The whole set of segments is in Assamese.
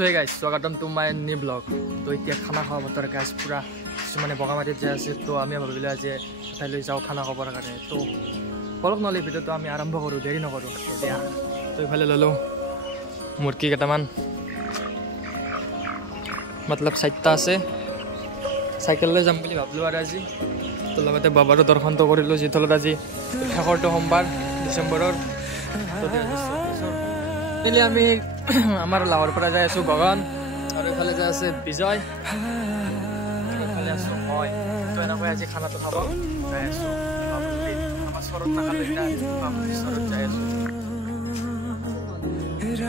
सो हे गाइस स्वागतम टू माय न्यू ब्लॉग। तो इतना खाना खावा बतर गाइस पूरा माने बगामाटीत जाय आछे। तो आमी भाबिलो जे एठाइলৈ जाओ खाना खाबर কাৰণে। तो बलक नले भिडिओটো आमी आरम्भ करूँ, देरी नकरूँ। तो দিয়া तो इफाले ललो मुर्गी केटामान मतलब 7টা আছে। साइकेलলৈ যাম বুলি ভাবলো আৰু আজি। তো লগতে বাবাৰো দৰ্শনটো কৰিলো যিতলত আজি শেষৰটো সোমবাৰ ডিচেম্বৰৰ। তো আমি আমাৰ লাহৰ পৰা যাই আছো গগন আৰু ইফালে যাই আছে বিজয়, ইফালে আছো মই। তো এনেকৈ আজি খানাটো খাব যাই আছো আমাৰ চৰত নাখালে চৰত যাই আছো।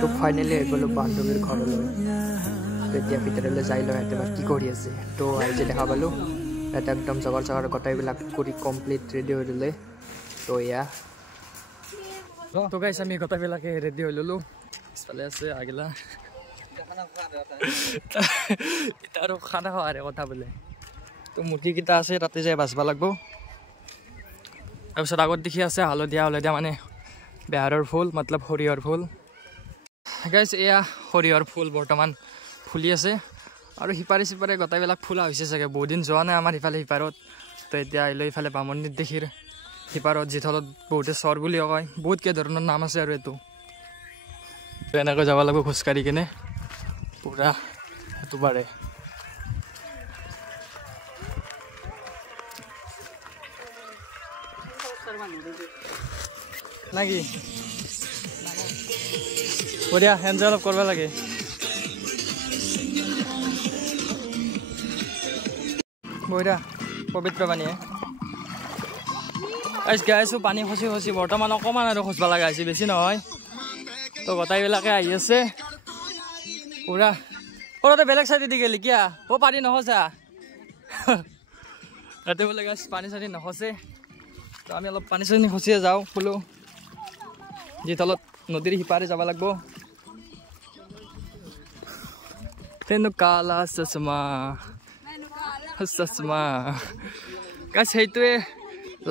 তো ফাইনেলি আহি গ'লো বান্ধৱীৰ ঘৰলৈ। এতিয়া ভিতৰলৈ যাই লওঁ একেবাৰে কি কৰি আছে। তো আহি যে দেখা পালোঁ ইয়াতে একদম জগাৰ জগাৰ গোটেইবিলাক কৰি কমপ্লিট ৰেডি হৈ দিলে। তো এয়া তো গাইছ আমি গোটেইবিলাকে ৰেডি হৈ ল'লোঁ। পিছফালে আছে আগিলা এটা আৰু খানা খোৱাৰে কথা বোলে। তো মুৰ্গীকেইটা আছে তাতে যাই বাচিব লাগিব। তাৰপিছত আগত দেখি আছে হালধীয়া হালধীয়া মানে বেহাৰৰ ফুল মতলব সৰিয়হৰ ফুল। গাইছ এয়া সৰিয়হৰ ফুল বৰ্তমান ফুলি আছে আৰু সিপাৰে সিপাৰে গোটেইবিলাক ফুলা হৈছে চাগে। বহুত দিন যোৱা নাই আমাৰ সিফালে সিপাৰত। তো এতিয়া আহিলোঁ ইফালে বামুণীৰ দিশীৰ সিপাৰত যিথলত বহুতে চৰ বুলি কয়। বহুত কেইধৰণৰ নাম আছে আৰু এইটো। তো এনেকৈ যাব লাগিব খোজকাঢ়ি কিনে পুৰা সেইটো পাৰে। নাকি বঢ়িয়া এনজয় অলপ কৰিব লাগে। বঢ়িয়া পবিত্ৰ পানীয়ে গাইছোঁ পানী খচি খচি বৰ্তমান অকণমান আৰু খচবা লগা হৈছে, বেছি নহয়। তো গোটেইবিলাকে আহি আছে পুৰা। তাতে বেলেগ চাইডেদি গেলি কিয়া পানী নখচা তাতে বোলে গাছ পানী চানী নখচে। তো আমি অলপ পানী চানী খচিয়ে যাওঁ বোলো যিতলত নদীৰ সিপাৰে যাব লাগিব। তেনো কালা চশমা চশমা গাছ সেইটোৱে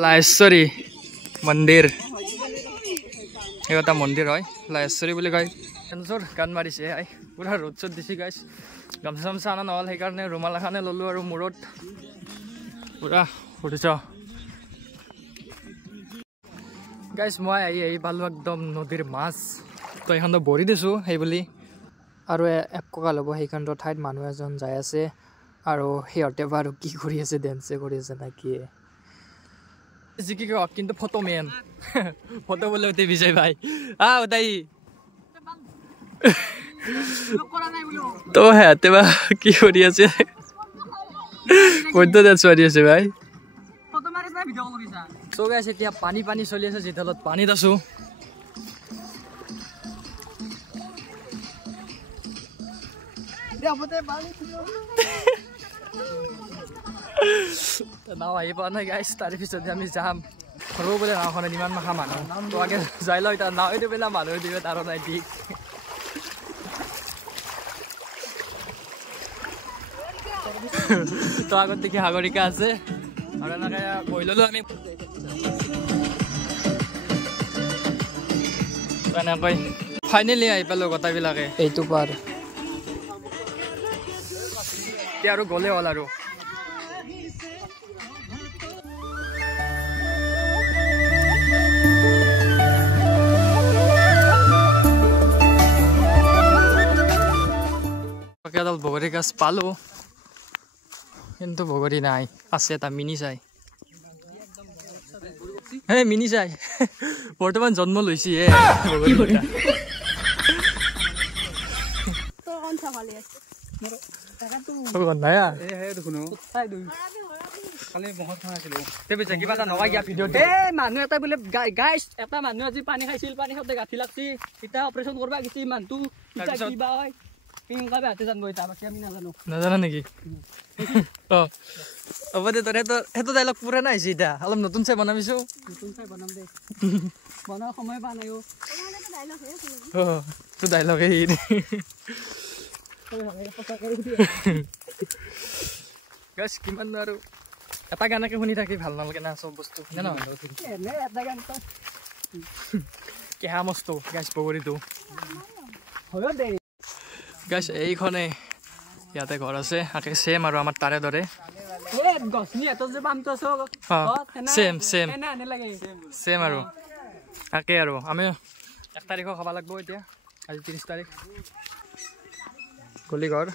লাহেশ্বৰী মন্দিৰ। এই এটা মন্দিৰ হয় লাহেশ্বৰী বুলি কয়। সেঞ্চৰ গান মাৰিছে আই পুৰা ৰ'দ চ'দ দিছে গাইছ। গামোচা চামোচা অনা নহ'ল সেইকাৰণে ৰুমাল এখনে ল'লোঁ আৰু মূৰত পুৰা ফুৰিছ গাইছ। মই আহি পালোঁ একদম নদীৰ মাছ। তো এইখনতো ভৰি দিছোঁ সেই বুলি আৰু এক কঁকাল হ'ব সেইখনটো ঠাইত মানুহ এজন যাই আছে আৰু সিহঁতে বাৰু কি কৰি আছে, ডেন্সে কৰি আছে নে কি যি কি কওক কিন্তু ফটো মেন ফটো বোলে উঠি বিজয় ভাই উঠাই তো সিহঁতে বা কি কৰি আছে ক'ত ডেন্স মাৰি আছে ভাই। তো গাইছ এতিয়া পানী পানী চলি আছে যিতলত পানীত আছো। নাও আহি পোৱা নাই গাইছ। তাৰে পিছত আমি যাম সৰু বোলে নাওখনত ইমান মাখা মানুহ। তো আগে যাই লওঁ এতিয়া নাও দি পেলাই মানুহ দিবে তাৰো নাই ঠিক। তো আগত দেখি সাগৰিকা আছে আৰু এনেকৈ বহি ল'লোঁ আমি। এনেকৈ ফাইনেলি আহি পালোঁ গোটেইবিলাকে এইটো পাৰ। এতিয়া আৰু গ'লে হ'ল আৰু এডাল বগৰী গাছ পালোঁ কিন্তু বগৰী নাই। আছে এটা মিনি চাই হে মিনি চাই বৰ্তমান জন্ম লৈছে হে মানুহ এটা বোলে গাইছ এটা মানুহ আজি পানী খাইছিল, পানী খাওঁতে গাঁঠি লাগছি, এতিয়া অপাৰেশ্যন কৰিব গৈছে মানুহটো কিবা হয় নাজানা নেকি? হ'ব দে তোৰ সেইটো ডাইলগ পুৰা নাই হৈছে। এতিয়া অলপ নতুন চাই বনাবিছো, নতুন চাই বনাম দে বনোৱাৰ সময় পা নাই তোৰ ডাইলগে গাইছ কিমান আৰু এটা গানকে শুনি থাকি ভাল নালাগে না চব বস্তু এটা গান কেহা মস্ত গাইছ বগৰীটো গাইছ এইখনে ইয়াতে ঘৰ আছে আকে সেম আৰু আমাৰ তাৰে দৰে সেম সেম সেম আৰু তাকে আৰু আমি 1 তাৰিখত খাব লাগিব এতিয়া আজি 30 তাৰিখ গলি ঘৰ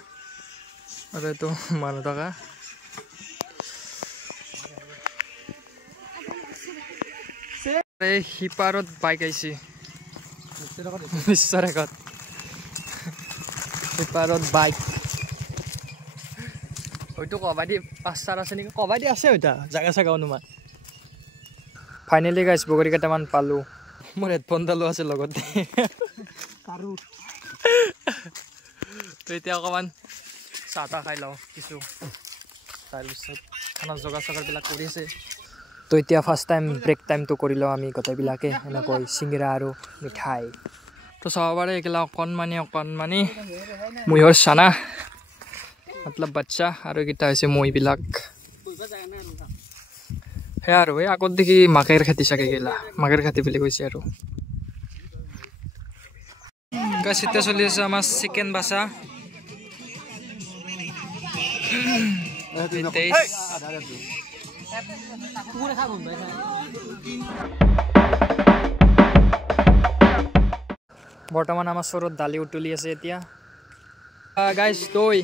আৰু এইটো মানুহ থকা এই হিপাৰত বাইক আহিছে বিশ্বৰ আগত হিপাৰত বাইক হয়তো কবাডি 5 আছে নেকি কবাডি আছে ওইটা জাগা জাগা অনুমান ফাইনালি গাইছ বগৰী কেইটামান পালো মোৰ হেডফোন ডালো আছে লগতে কাৰু তো এতিয়া অকমান চাটা খাই লওঁ কিছু তাৰপিছত খানা জগা চগাৰবিলাক কৰি আছে তো এতিয়া ফাৰ্ষ্ট টাইম ব্ৰেক টাইমটো কৰি লওঁ আমি গোটেইবিলাকে এনেকৈ চিংৰা আৰু মিঠাই তো চাব পাৰে এইগিলা অকণমানি মুইহৰ চানা মতলব বাচ্চা আৰু এইকেইটা হৈছে মইবিলাক সেয়া আৰু এই আগত দেখি মাকেৰ খেতি চাগে গেলা মাকেৰ খেতি বুলি কৈছে আৰু এতিয়া চলি আছে আমাৰ চিকেন বাচা বৰ্তমান আমাৰ চৰত দালি উতলি আছে এতিয়া গাইছ দৈ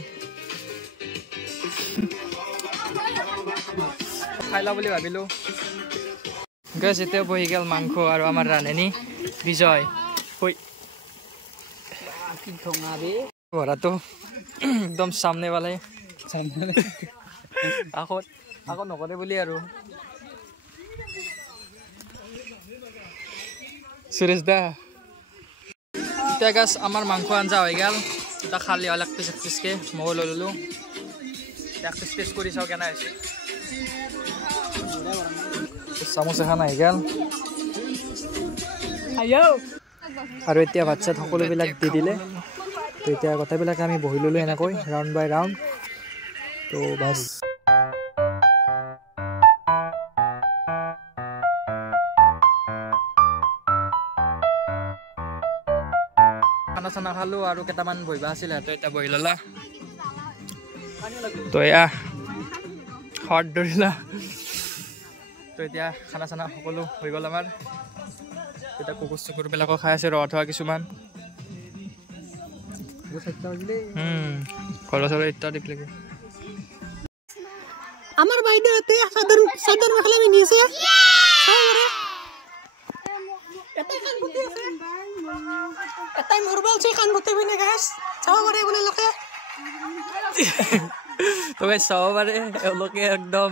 খাই লওঁ বুলি ভাবিলোঁ গাইছ এতিয়া বহি গ'ল মাংস আৰু আমাৰ ৰান্ধনী বিজয় ভৰাটো একদম সামনে वाले আকৌ নকৰে বুলি আৰু সুৰেশ দা এতিয়া গাছ আমাৰ মাংস আঞ্জা হৈ গ'ল এটা খালি হ'ল 1 পিচকে ময়ো লৈ ল'লোঁ 1 পিচ কৰি চাওঁ কেনে হৈছে চামুচ এখন আহি গ'ল আৰু এতিয়া ভাত চাত সকলোবিলাক দি দিলে তো এতিয়া গোটেইবিলাক আমি বহি ল'লোঁ এনেকৈ ৰাউণ্ড বাই ৰাউণ্ড তো বাছ খানা চানা খালোঁ আৰু কেইটামান বহিবা আছিলে সিহঁতে এতিয়া বহি ল'লা তো এয়া শৰ্ট ধৰিলা তো এতিয়া খানা চানা সকলো হৈ গ'ল আমাৰ এতিয়া কুকুৰ চুকুৰবিলাকো খাই আছে ৰথ হোৱা কিছুমান ঘৰৰ চৰৰ ইত্যাদি লাগে আমাৰ বাইদেউতে চাদৰ মেখেলা পিন্ধিছে এটাই মুৰবাল আছে কান ভতে পিনে গাছ চাব পাৰে আপোনালোকে তো গাইছ চাব পাৰে এওঁলোকে একদম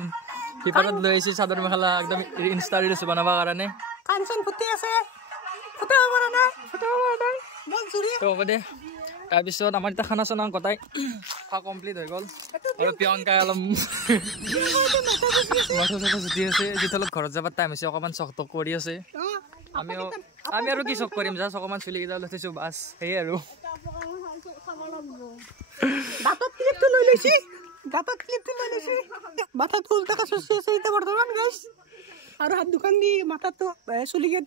সিপাৰত লৈ আহিছে চাদৰ মেখেলা একদম ইনষ্টা ৰিলছ বনাবৰ কাৰণে কান চান ভতে আছে ফটাব পৰা নাই বল চুৰি তো হ'ব দে তাৰপিছত আমাৰ এতিয়া খানা চানা গটাই খোৱা কমপ্লিট হৈ গ'ল আৰু প্ৰিয়ংকা অলপ মাথা চাথা চুটি আছে যিতলত ঘৰত যাবৰ টাইম হৈছে অকণমান চক টক কৰি আছে আমি আৰু কি চক কৰিম জাষ্ট অকণমান চুলিকেইটা লৈ থৈছোঁ বাছ সেয়ে আৰু দাঁতত ক্লিপটো লৈ লৈছি মাথাত উল্টাকা চুচি আছে এতিয়া বৰ্তমান গাইছ আৰু হাত দুখন দি মাথাটো চুলিকে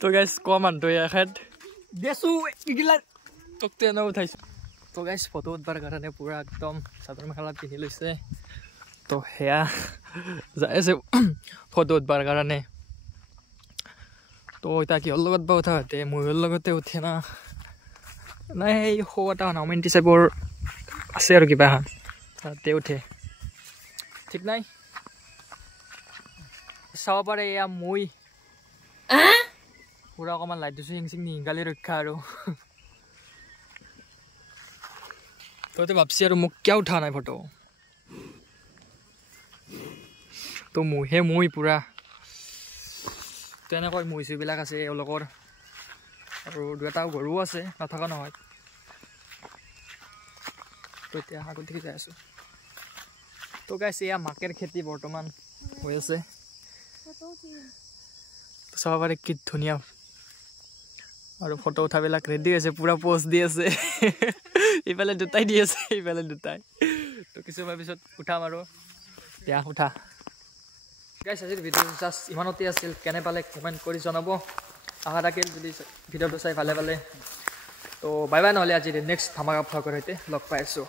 তো গাইছ কোৱা মানুহটো এখেত দেছো ইগিলা তোকতো এনেও উঠাইছোঁ তো গাইছ ফটো উঠবাৰ কাৰণে পূৰা একদম চাদৰ মেখেলা পিন্ধি লৈছে তো সেয়া যাই আছে ফটো উঠবাৰ কাৰণে তো এতিয়া কিহৰ লগত বা উঠা পাতে ময়ূৰ লগতে উঠে না নাই সেই সৌ এটা নামেণ্টি টাইপৰ আছে আৰু কিবা এখন তাতে উঠে ঠিক নাই চাব পাৰে এয়া মই পুৰা অকণমান লাইট দিছোঁ হিং চিং নিগালি ৰক্ষা আৰু তইতো ভাবছি আৰু মোক কিয় উঠা নাই ফটো তো মই পুৰা তেনেকৈ মৈ চুইবিলাক আছে এওঁলোকৰ আৰু 2টা গৰুও আছে নথকা নহয় তো এতিয়া আগত দেখি যাই আছোঁ তো গাইছ এয়া মাকেৰ খেতি বৰ্তমান হৈ আছে চাব পাৰে কি ধুনীয়া আৰু ফটো উঠাবিলাক ৰেডি আছে পুৰা পোষ্ট দি আছে ইফালে দুটাই দি আছে ইফালে দুটাই তো কিছুমান পিছত উঠাম আৰু দিয়া উঠা গাইছ আজিৰ ভিডিঅ' জাষ্ট ইমানতে আছিল কেনে পালে কমেণ্ট কৰি জনাব আশা থাকিল যদি ভিডিঅ'টো চাই ভালে পালে তো বাই বাই নহ'লে আজি নেক্সট ধামাকা ভ্লগৰ সৈতে লগ পাই আছোঁ